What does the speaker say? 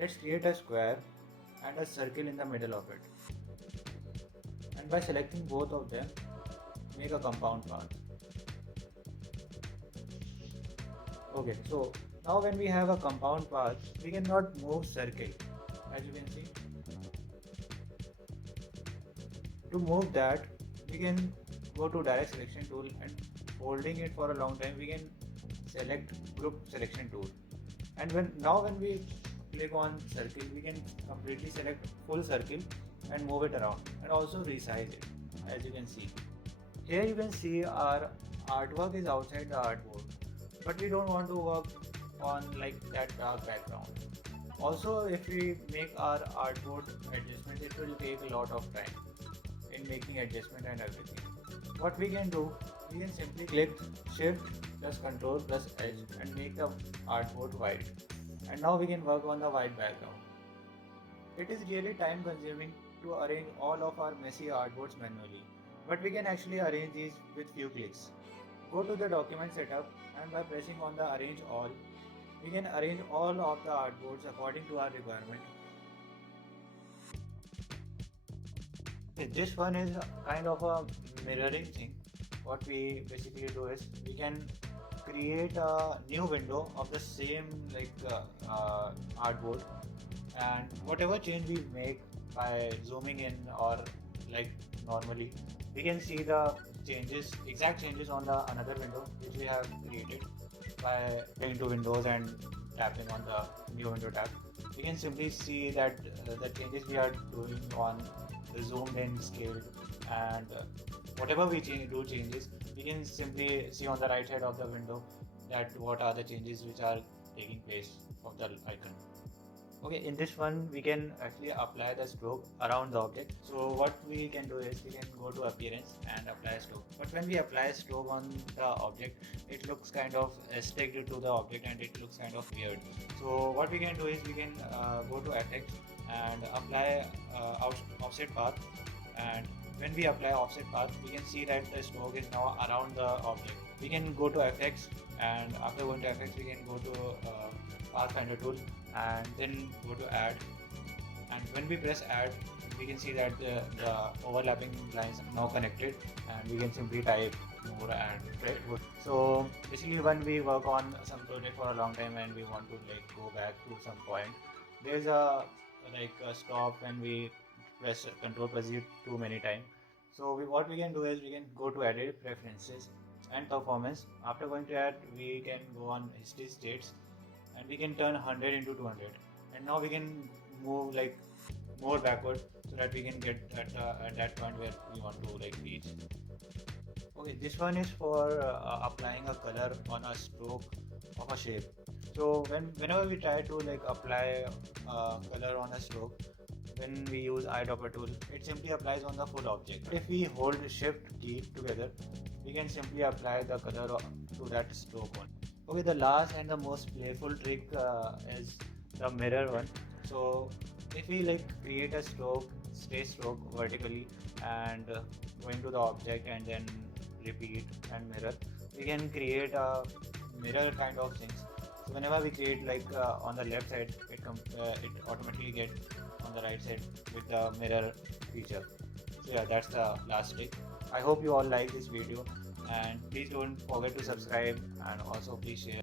Let's create a square and a circle in the middle of it. And by selecting both of them, make a compound path. Okay, so now when we have a compound path, we cannot move circle, as you can see. To move that, we can go to direct selection tool, and holding it for a long time we can select group selection tool. And when we click on circle, we can completely select full circle and move it around, and also resize it, as you can see. Here you can see our artwork is outside the artboard, but we don't want to work on like that dark background. Also, if we make our artboard adjustment, it will take a lot of time in making adjustment and everything. What we can do, we can simply click shift plus control plus H and make the artboard white. And now we can work on the white background. It is really time consuming to arrange all of our messy artboards manually, but we can actually arrange these with few clicks. Go to the document setup, and by pressing on the arrange all, we can arrange all of the artboards according to our requirement. This one is kind of a mirroring thing. What we basically do is we can create a new window of the same artboard, and whatever change we make by zooming in or like normally, we can see the exact changes on the another window which we have created by going to Windows and tapping on the new window tab. We can simply see that the changes we are doing on the zoomed in scale, and whatever we do changes, we can simply see on the right side of the window that what are the changes which are taking place of the icon. Okay, in this one we can actually apply the stroke around the object. So what we can do is we can go to appearance and apply a stroke. But when we apply a stroke on the object, it looks kind of stick to the object and it looks kind of weird. So what we can do is we can go to effects and apply offset path. And when we apply offset path, we can see that the stroke is now around the object. We can go to effects, and after going to effects we can go to pathfinder tool and then go to add. And when we press add, we can see that the overlapping lines are now connected, and we can simply type more and right. So basically when we work on some project for a long time and we want to like go back to some point, there's a stop when we press control plus Z too many times. So what we can do is we can go to edit preferences and performance. After going to add, we can go on history states, and we can turn 100 into 200, and now we can move like more backward so that we can get at that point where we want to like reach. Okay, this one is for applying a color on a stroke of a shape. So whenever we try to like apply color on a stroke, when we use eyedropper tool, it simply applies on the full object. If we hold shift key together, we can simply apply the color to that stroke one. Okay, the last and the most playful trick is the mirror one. So if we like create a stray stroke vertically and going to the object and then repeat and mirror, we can create a mirror kind of things. So whenever we create like on the left side, it automatically get on the right side with the mirror feature. So yeah, that's the last trick. I hope you all like this video, and please don't forget to subscribe, and also please share.